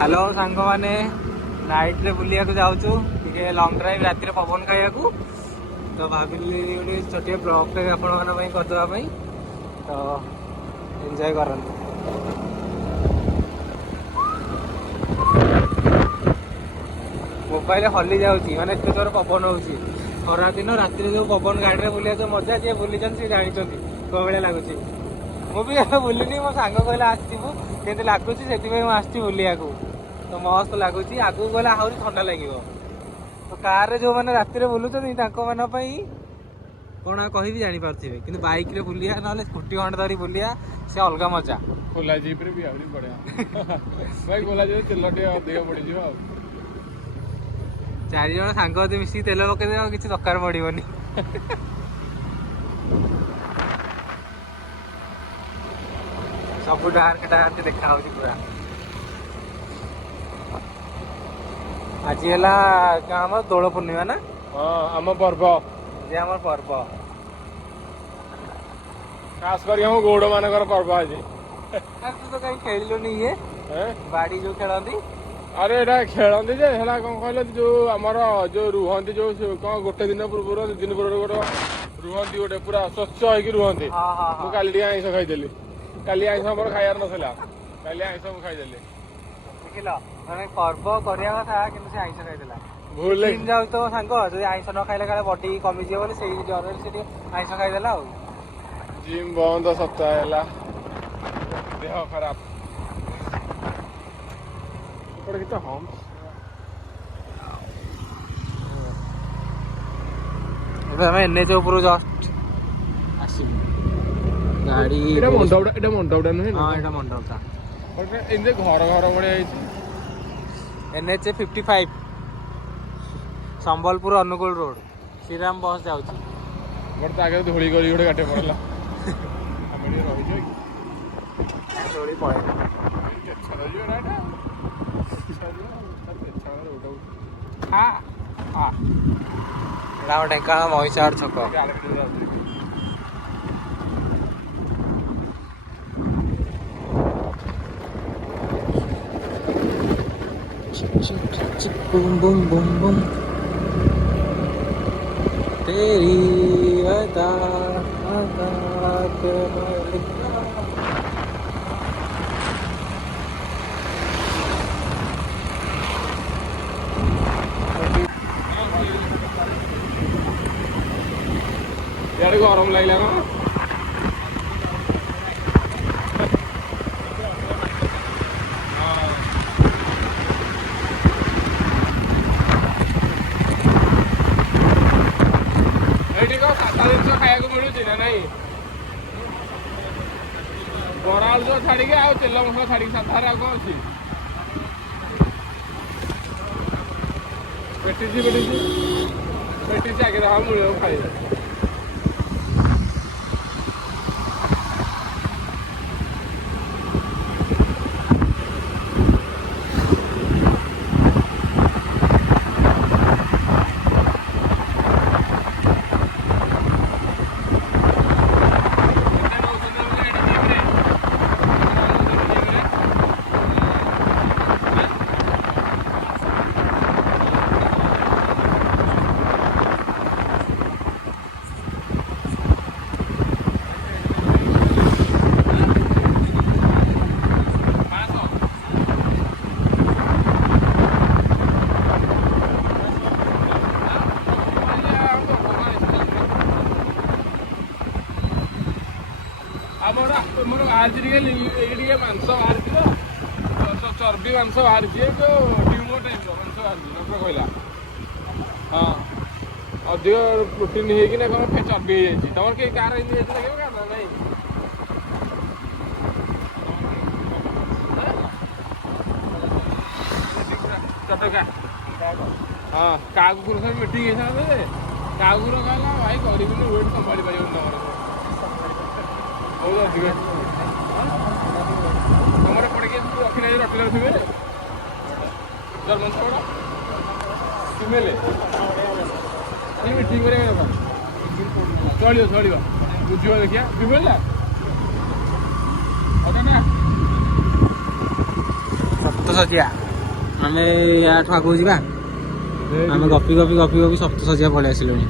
Hello सांग मैंने night रे बुलिया जाऊँ टे लंग ड्राइव राति पवन खाया तो भाविली गोटे छोटे ब्लॉग टे आपण करदेवाई तो एंजॉय करते मोबाइल हली जाऊँगी माने एत जोर पवन हो खरा दिन राति जो पवन गाड़ी में बुलिया जो मजा जी बुली सी जानी कौ भाया लगुच मुझे बुलिनी मो सांग कहले आसबू के लगुच से बुलिया तो मस्त लगुच आगू गले आहरी ठंडा लगे तो कार जो मैंने राति बुलूँ कौन कह जापारे कि बैक रे बुलिया ना स्कूटी खंडे धरी बुलिया से अलग मजा खोला जीप रे भी आउरी बढ़िया भाई खोला जीप तेल टे अधिक पड़ जाओ चार जन सांग मिसिक तेल पकईदे किसी दरकार पड़ोनी सब डार्क डार्क देखा पूरा आज है दोल पूर्णिमा ना हाँ आम पर्व जे आम पर्व खास कर गौड़ मान पर्व आज तू तो कहीं खेलुनी ये बाड़ी जो खेलती अरे एटा खेलती जे है कौन कहल जो आमर जो रुहती जो कौन गोटे दिन पूर्व दिन पूर्व गोटे रुहती गोटे पूरा स्वच्छ होगी रुहती मुझे काली आईस खाईदेली काली आईस मोर खाइबार नाला काली आईस मुझे खाईदेली देखिल मैंने पर्व करवा कथा कि आईस खाईदेला भूल जाऊ तो सांग जो आईस न खाइले काले बॉडी कमिज बोले से जर से आईस खाईदेला जिम बंद सप्ताह है देह खराब हम एन एच ऊपर जस्ट गाड़ी मंडपटा नुहे हाँ ये मंडपटा घर घर बढ़िया NH 55 संबलपुर अनुगुल रोड श्रीराम बस जाऊँगी बट आगे धूली गली गोटे गाटे पड़ला धूली पड़े ढेंकाना महिषार छक बूम बूम बूम बूम तेरी अदा अदा पे यार गरम लगला ना खाया मिलूँ ना नहीं बड़ा आलू जो छाड़ी आउ तेल मसला छाड़ी साधार कौन अच्छी पेटी आगे देखा मिल खाई मोर आज मांस बाहर चर्बी मांस बाहर जो ट्यूमर टाइप मांस बाहर डॉक्टर कहला हाँ अधिक प्रोटीन होगी कौन चर्बी हो जाए तुम कहीं कार लगे नहीं चटका हाँ कागुर सर मीटिंग कागुर कहला भाई कर वेट संभाली पार बहुत अधिक तुम पड़े रखी रटले थे जर्मन छोड़ फिमेल मीटिंग चलो चलो बुझ देखिए फिमेल सप्तशଯ୍ୟା ଆମେ ୟାଠୁ ଆଗକୁ ଯିବା। ଆମେ ଗପି ଗପି ଗପି ଗପି ସପ୍ତ ସଜିଆ ପଳେଇ ଆସିଲୁଣି।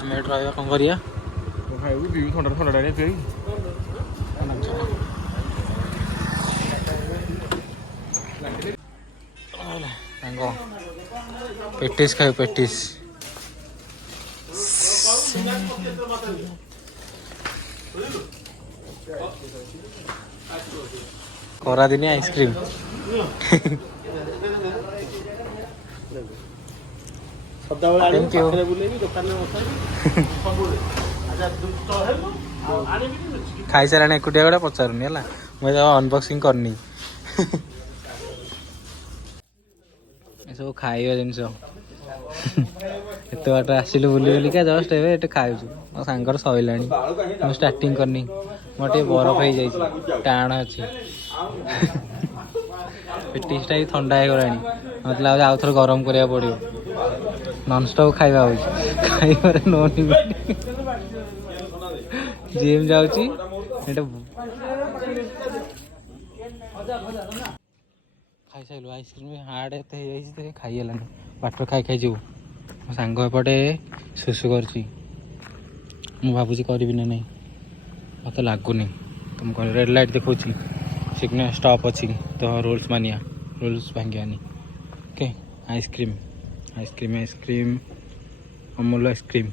ଆମେ ଏଠି ରହିବା କ'ଣ କରିବା? ଖାଇବୁ ପିଇବୁ ଥଣ୍ଡା ଥଣ୍ଡା ପିଇବୁ। ସାଙ୍ଗ ପେଟିସ୍ ଖାଇବୁ ପେଟିସ୍। ଖରାଦିନେ ଆଇସ୍କ୍ରିମ୍। ଖାଇସାରିଲାଣି ଏକୁଟିଆ ଗୋଟେ ପଚାରୁନି ହେଲା, ମୁଁ ଅନବକ୍ସିଂ କରିନି। ଏସବୁ ଖାଇବା ଜିନିଷ। ଏତେ ବାଟ ଆସିଲୁ ବୁଲି ବୁଲିକା ଜଷ୍ଟ ଏବେ ଏଠି ଖାଉଛୁ। ମୋ ସାଙ୍ଗର ସଇଲାଣି, ମୁଁ ଷ୍ଟାର୍ଟିଂ କରିନି। ମୋର ଟିକେ ବରଫ ହେଇଯାଇଛି, ଟାଣ ଅଛି। ପେଟିସଟା ବି ଥଣ୍ଡା ହେଇଗଲାଣି, ମତେ ଲାଗୁଛି ଆଉ ଥରେ ଗରମ କରିବାକୁ ପଡ଼ିବ। ନନଷ୍ଟପ୍ ଖାଇବା ହେଉଛି, ଖାଇବାରେ ନୋ ଲିମିଟ୍। ଜିମ୍ ଯାଉଛି ଏଇଟା ଖାଇସାରିଲୁ। ଆଇସ୍କ୍ରିମ୍ ହାର୍ଡ଼ ଏତେ ହେଇଯାଇଛି ତ ଖାଇ ହେଲାନି, ବାଟରେ ଖାଇ ଖାଇ ଯିବୁ। ମୋ ସାଙ୍ଗ ଏପଟେ ଶୁଶୁ କରୁଛି, ମୁଁ ଭାବୁଛି କରିବି ନା ନାହିଁ, ମୋତେ ଲାଗୁନି। ତ ମୁଁ କହିଲି ରେଡ଼୍ ଲାଇଟ୍ ଦେଖାଉଛି, ସିଗ୍ନାଲ୍ ଷ୍ଟପ୍ ଅଛି, ତ ରୁଲ୍ସ ମାନିଆ, ରୁଲ୍ସ ଭାଙ୍ଗିବାନି। Okay, ice cream ice cream ice cream Amul ice cream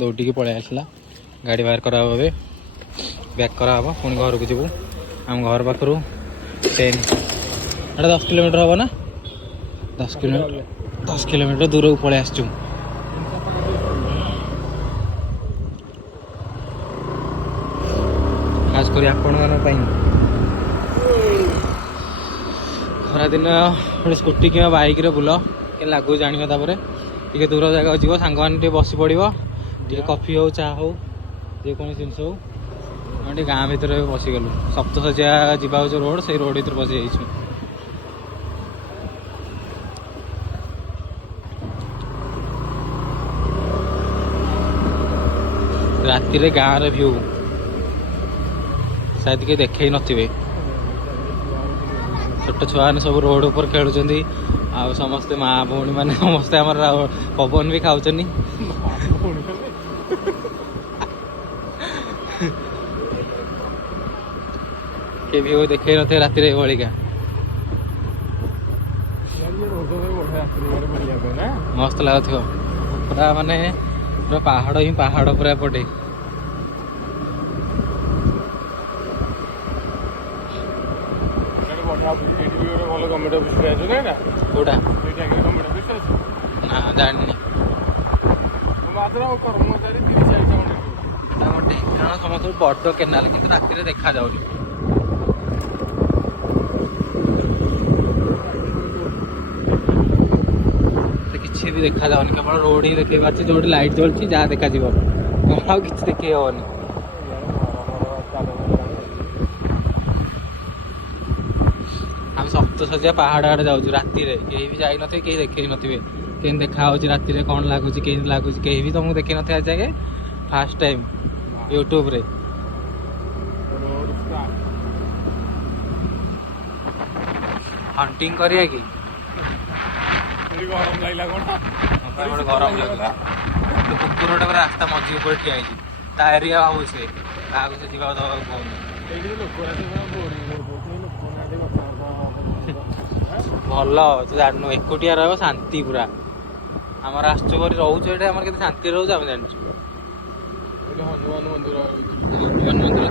ଦୌଡ଼ିକି ପଳେଇ ଆସିଲା। ଗାଡ଼ି ବାହାର କରାହେବ, ଏବେ ବ୍ୟାକ୍ କରାହେବ, ପୁଣି ଘରକୁ ଯିବୁ। ଆମ ଘର ପାଖରୁ 10 କିଲୋମିଟର ହେବ ନା, 10 କିଲୋମିଟର ଦୂରକୁ ପଳେଇ ଆସିଛୁ। ଖାସ୍ କରି ଆପଣମାନଙ୍କ ପାଇଁ ଖରାଦିନ ଗୋଟେ ସ୍କୁଟି କିମ୍ବା ବାଇକ୍ରେ ବୁଲ, କେମିତି ଲାଗୁଛି ଜାଣିବ। ତାପରେ ଟିକେ ଦୂର ଜାଗାକୁ ଯିବ, ସାଙ୍ଗମାନେ ଟିକେ ବସି ପଡ଼ିବ, ଟିକେ କଫି ହଉ ଚା ହଉ ଯେକୌଣସି ଜିନିଷ ହଉ। ଆମେ ଟିକେ ଗାଁ ଭିତରେ ପଶିଗଲୁ। ସପ୍ତଶଯ୍ୟା ଯିବାକୁ ଯେଉଁ ରୋଡ଼, ସେଇ ରୋଡ଼ ଭିତରେ ପଶି ଯାଇଛୁ। ରାତିରେ ଗାଁର ଭ୍ୟୁ ସାୟଦ କେହି ଦେଖେଇ ନଥିବେ। ଛୋଟ ଛୁଆମାନେ ସବୁ ରୋଡ଼ ଉପରେ ଖେଳୁଛନ୍ତି, ଆଉ ସମସ୍ତେ ମା ଭଉଣୀ ମାନେ ସମସ୍ତେ ଆମର ପବନ ବି ଖାଉଛନ୍ତି। କେହି ବି ଦେଖେଇ ନଥିବେ ରାତିରେ ଏଭଳିକା। ମସ୍ତ ଲାଗୁଥିବ ପୁରା, ମାନେ ପୁରା ପାହାଡ଼ ହିଁ ପାହାଡ଼ ପୁରା ଏପଟେ। କୋଉଟା? ନା ଜାଣିନି। ଏଟା ଗୋଟେ ଢେଙ୍କାନାଳ ସମସ୍ତଙ୍କୁ ବଡ଼ କେନାଲ, କିନ୍ତୁ ରାତିରେ ଦେଖାଯାଉନି। କିଛି ବି ଦେଖାଯାଉନି, କେବଳ ରୋଡ଼ ହିଁ ଦେଖେଇ ପାରୁଛି, ଯୋଉଠି ଲାଇଟ୍ ଜଳୁଛି ଯାହା ଦେଖାଯିବ, ଆଉ କିଛି ଦେଖେଇ ହବନି। ଆମେ ସପ୍ତଶଯ୍ୟା ପାହାଡ଼ ଆଡ଼େ ଯାଉଛୁ ରାତିରେ, କେହି ବି ଯାଇନଥିବେ, କେହି ଦେଖେଇ ନଥିବେ କେମିତି ଦେଖା ହେଉଛି ରାତିରେ, କ'ଣ ଲାଗୁଛି, କେମିତି ଲାଗୁଛି, କେହି ବି ତମକୁ ଦେଖେଇ ନଥିବେ ଆଜି ଯାକେ। ଫାର୍ଷ୍ଟ ଟାଇମ୍ ୟୁଟ୍ୟୁବରେ। ହଣ୍ଟିଂ କରିବା କି? ଗରମ ଲାଗିଲା କ'ଣ? ଗୋଟେ ଗରମ ଲାଗୁଛି। କୁକୁରଟା ପୁରା ରାସ୍ତା ମଝି ଉପରେ ଠିଆ ହେଇଛି, ତା ଏରିଆ ଭାବୁଛି ସେ, କାହାକୁ ସେ ଯିବାକୁ ଦେବାକୁ କହୁନି। ଭଲ ତୁ ଜାଣିନୁ, ଏକୁଟିଆ ରହିବ ଶାନ୍ତି ପୁରା। ଆମର ଆସୁଛୁ କରି ରହୁଛୁ ଏଠି, ଆମର କେତେ ଶାନ୍ତିରେ ରହୁଛୁ ଆମେ ଜାଣିଛୁ। ହନୁମାନ ମନ୍ଦିର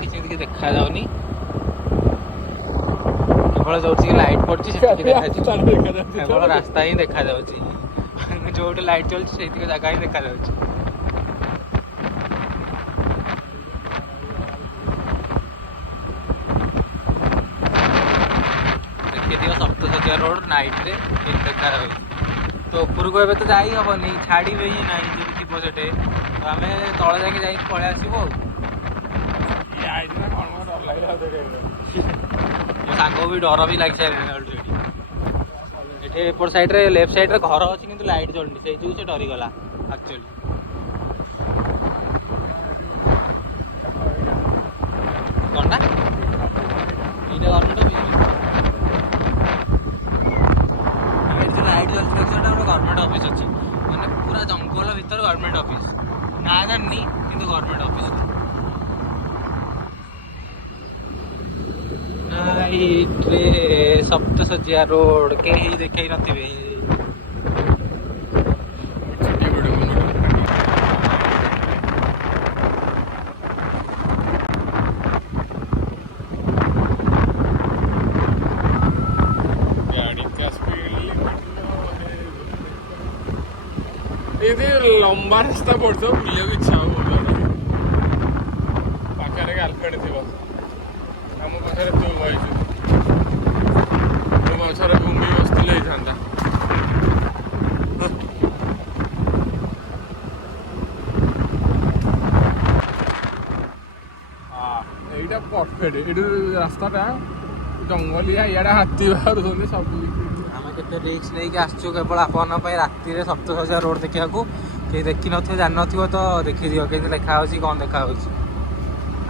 କିଛି ଦେଖାଯାଉନି, କେବଳ ଯୋଉଠି ଲାଇଟ୍ ପଡୁଛି ସେଠିକି ଦେଖାଯାଉଛି, କେବଳ ରାସ୍ତା ହିଁ ଦେଖାଯାଉଛି। ଯୋଉଠି ଲାଇଟ୍ ଚାଲୁଛି ସେଇଠିକା ଜାଗା ହିଁ ଦେଖାଯାଉଛି। ଦେଖିଥିବ ସପ୍ତଶଯ୍ୟା ରୋଡ ନାଇଟରେ ଦେଖାଯାଉଛି। ତ ଉପରକୁ ଏବେ ତ ଯାଇ ହବନି, ଛାଡ଼ିବେ ହିଁ ନାହିଁ ଯଦି ଥିବ ସେଠି, ତ ଆମେ ତଳେ ଯାଇକି ପଳେଇ ଆସିବୁ ଆଉ। ମୋ ସାଙ୍ଗକୁ ବି ଡର ବି ଲାଗିସାରିଲାଣି ଅଲରେଡି। एपट साइड रे लेफ्ट साइड रे घर अच्छी किंतु लाइट जलनी से से डरीगला एक्चुअली कौनटा ये गवर्नमेंट ऑफिस लाइट जलती गवर्नमेंट ऑफिस अच्छी मैंने पूरा जंगल भीतर गवर्नमेंट ऑफिस ना जानी किंतु गवर्नमेंट ऑफिस सप्तशଯ୍ୟା रोड केही देखै नथिबे लंबा रास्ता पड़ो बुलिया इच्छा हो पाखे गार्लफ्रेंड थी आम पाखे तू बही तू पछरे घूमी बसले था এইটা परफेक्ट ये रास्ता जंगलिया इे हाथी बाहर सब आम के रिक्स लेकिन आसचु केवल आपन राति सप्तशଯ୍ୟା रोड देखा कहीं देखी न जान न तो देखी दियो कि देखा कौन देखा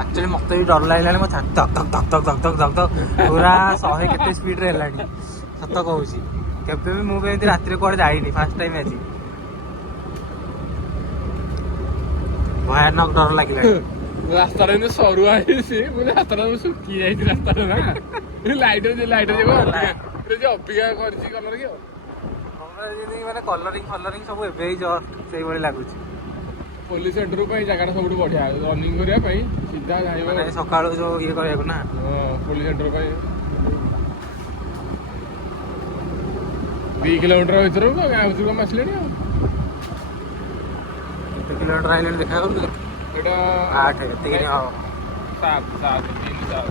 एक्चुअली मत भी डर लगे मो धक धक धक धक धक धक धक पूरा 100 के स्पीड रे है सत कहूँ केवे भी मुझे रात कौन जाइनी फास्ट टाइम आज भयानक डर लगे रास्ता सरुआ रास्ता सुखी जाए रास्ता ना लाइट लाइट अपेक्षा कर कलर कि मैंने कलरिंग फलरिंग सब एवं लगुच पुलिस सेंटर जगह सब बढ़िया रनिंग करने सीधा जाए सका जो ये करना ना पुलिस सेंटर 2 किलोमीटर भर गाँव भर कम आसले किलोमीटर आइले देखा एटा 8 3 हाँ 7 7 3 7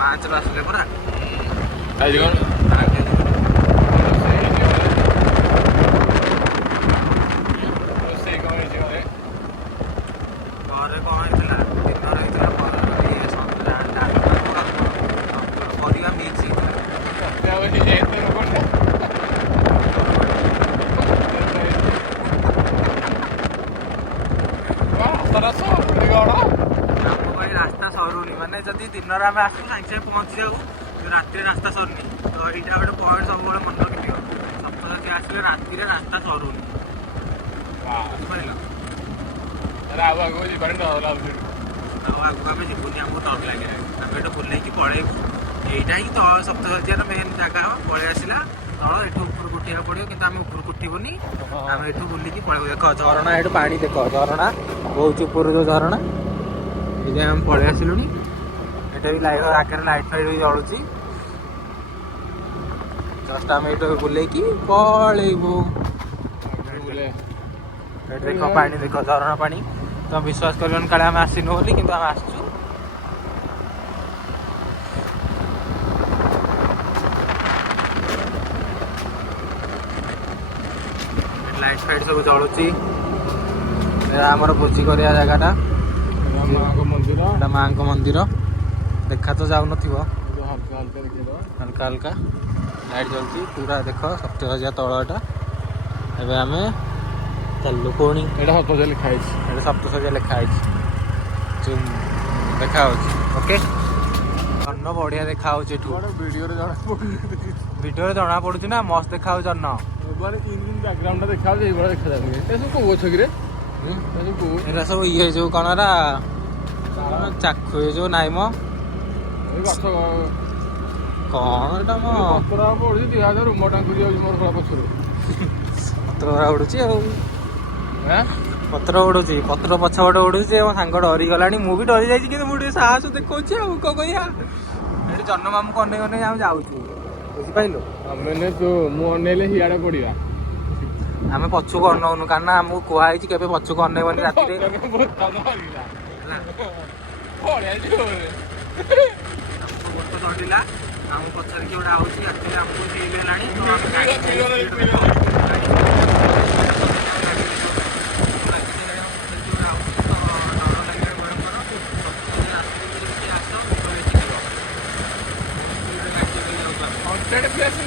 5 आसले पूरा आज कौन रास्ता सरुनी माने जदि दिन आम आसू सागे पहुँची जाऊ राति रास्ता सरनी तो यहाँ गोटे पॉइंट सब मन रखियो सप्तशଯ୍ୟା आसले राति रास्ता सरुनी आगू आम जीवनी आमको डर लगे आम ये बुलेकी पलैबू यहीटा ही तो सप्तशଯ୍ୟାର मेन जगह पलि आसला तल ये ऊपर उठा पड़ो कि आम ऊपर उठबूनी आम ये बुलिकी पलैबू देख झरणा ये पानी देख झरणा बहुत ऊपर जो झरणा ये आम पलि आसलु ये भी लाइट आगे लाइट फाइट भी जलुची जस्ट आम ये बुलेकी पलैबू देख पानी देख झरणा पानी तो विश्वास कर काले आम आसनु बोली कि आम आसचु लाइट फाइट सब जलुची आमर भोजी करिया जगहटा माँ को मंदिर देखा तो जाऊ हल्का हल्का लाइट जलती पूरा देख सप्तशଯ୍ୟା तलटा एवं आम चलु पुणी सप्तशଯ୍ୟା लिखाई सप्तशଯ୍ୟା लिखाई देखा ओके जन्न बढ़िया देखा वीडियो जना पड़ू ना मस्त देखा जन्न बैकग्राउंड देखा देखा एरा सब ये जो कौन चाकू जो नाई मो कौन एटा मो पड़ी 2000 रुम टांग मोर पछर पत्र उड़ू पत्र उड़ू पत्र पछपटे उड़ू मो सांग डरीगला मुझे डरी जाइए कि मुझे साहस देखा कौन कहिया जन्न मामू को अनेक अनेक आम जाऊँ बुझिपाइलु मैंने तो मुझे हियाड़े पड़ा आम पछुक अनौनु कारण आमको कहुई के पछुक अनेबनी राति चढ़ला आम पचर किए गोटे आउची एक्चुअली आमको फील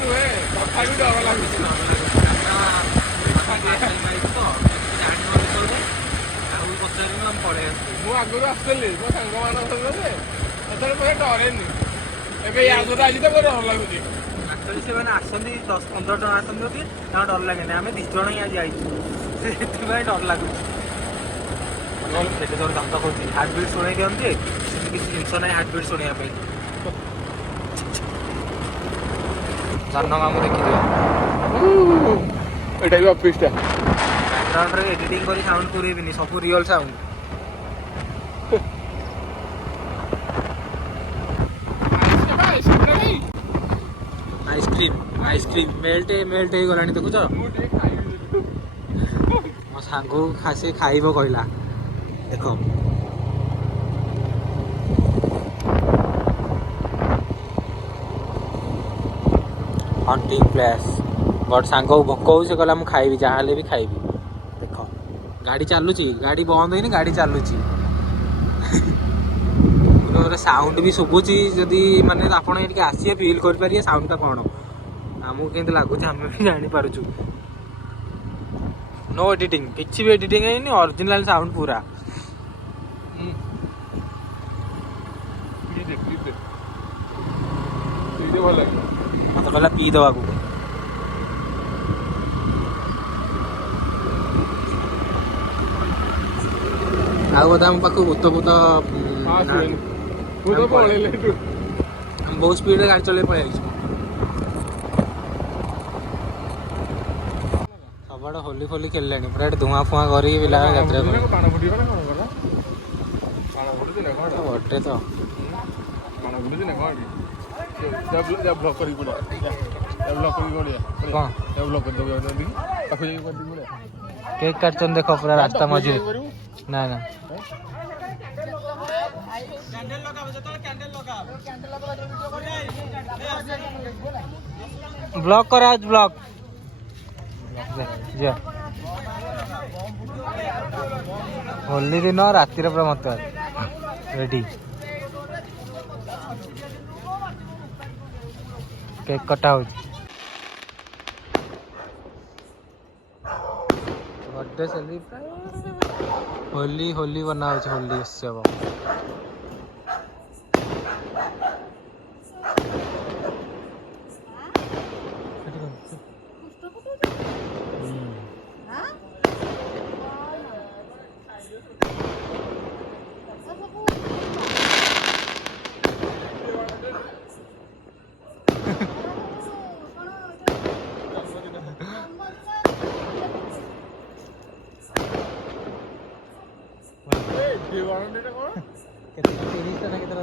है ବେଶୀ ଡର ଲାଗୁଛି ଆଉ ପଚାରିଲୁ ଆମେ ପଳେଇ ଆସିଛୁ। ମୁଁ ଆଗରୁ ଆସିଥିଲି ମୋ ସାଙ୍ଗମାନଙ୍କ ସହିତ ଯେ ସେତେବେଳେ ମୋତେ ଡରେନି। ଏବେ ୟା ସହିତ ଆଜି ତ ମୋତେ ଡର ଲାଗୁଛି। ଆକ୍ଚୁଆଲି ସେମାନେ ଆସନ୍ତି 10-15 ଜଣ ଆସନ୍ତି ଯଦି ତାଙ୍କ ଡର ଲାଗେନି। ଆମେ 2 ଜଣ ହିଁ ଆଜି ଯାଇଛୁ ସେଥିପାଇଁ ଡର ଲାଗୁଛି। ସେଠି ଜୋର ଦାନ୍ତ କରୁଛି ହାର୍ଟ ବିଟ୍ ଶୁଣେଇ ଦିଅନ୍ତି ସେମିତି କିଛି ଜିନିଷ ନାହିଁ ହାର୍ଟ ବିଟ୍ ଶୁଣିବା ପାଇଁ। ସାନ କାମ ଦେଖିଦିଅ ଏଇଟା ବି ଅଫିସଟା। ବ୍ୟାକଗ୍ରାଉଣ୍ଡରେ ଏଡିଟିଂ କରି ସାଉଣ୍ଡ ପୁରେଇବିନି ସବୁ ରିଅଲ ସାଉଣ୍ଡ। ଆଇସ୍କ୍ରିମ୍ ମେଲ୍ଟ ହେଇଗଲାଣି ଦେଖୁଛ। ମୁଁ ଟିକେ ଖାଇବି। ମୋ ସାଙ୍ଗକୁ ସେ ଖାଇବ କହିଲା ଦେଖ। ହଣ୍ଟିଂ ପ୍ଲେସ୍ ବଟ୍ ସାଙ୍ଗକୁ ଭୋକ ହଉଛି ସେ କହିଲା ମୁଁ ଖାଇବି ଯାହାହେଲେ ବି ଖାଇବି। ଦେଖ ଗାଡ଼ି ଚାଲୁଛି ଗାଡ଼ି ବନ୍ଦ ହେଇନି ଗାଡ଼ି ଚାଲୁଛି। ପୁରା ସାଉଣ୍ଡ ବି ଶୁଭୁଛି ଯଦି ମାନେ ଆପଣ ଏଠିକି ଆସିବେ ଫିଲ୍ କରିପାରିବେ ସାଉଣ୍ଡଟା କ'ଣ ଆମକୁ କେମିତି ଲାଗୁଛି ଆମେ ବି ଜାଣିପାରୁଛୁ। ନୋ ଏଡିଟିଂ କିଛି ବି ଏଡିଟିଂ ହେଇନି ଅରିଜିନାଲ ସାଉଣ୍ଡ ପୁରା। ଭଲ ଲାଗିବ। ମତେ କହିଲା ପିଇ ଦେବାକୁ। ଆଉ ବୋଧେ ଆମ ପାଖକୁ ଭୂତ ଆମେ ବହୁତ ସ୍ପିଡରେ ଗାଡ଼ି ଚଲେଇ ପଳେଇ ଆସିଛୁ। ସବୁଆଡେ ହୋଲି ଫୋଲି ଖେଳିଲେଣି ପୁରା ଏଠି ଧୂଆଁ ଫୁଆଁ କରିକି ପିଲା ଯାତ୍ରା ବାଣ ଫୁଟିବ ନା କ'ଣ କଲା? ବାଣ ଫୁଟୁଛି ନା କ'ଣ? ଗୋଟେ ତ ବାଣ ଫୁଟୁଛି ନା କ'ଣ? ବ୍ଲକ୍ କରିକି ପଡ଼ିଆ ବ୍ଲକ୍ କରିକି ପଡ଼ିଆ କ'ଣ ବ୍ଲକ୍ କରିଦେବୁ ପାଖକୁ ଯାଇକି କରିଦେବି ପଡ଼ିଆ। କେକ୍ କାଟୁଛନ୍ତି ଦେଖ ପୁରା ରାସ୍ତା ମଝିରେ। ନା ନା ବ୍ଲକ୍ କରାହେଉଛି ବ୍ଲକ୍। ହୋଲି ଦିନ ରାତିରେ ପୁରା ମତେ ରେଡି କେକ୍ କଟା ହଉଛି। बर्थडे सेलिब्रेट होली होली बना होली उत्सव। ଏ ବାଣ ଟା କ'ଣ? କେତେ 30 ଟା ନା କେତେ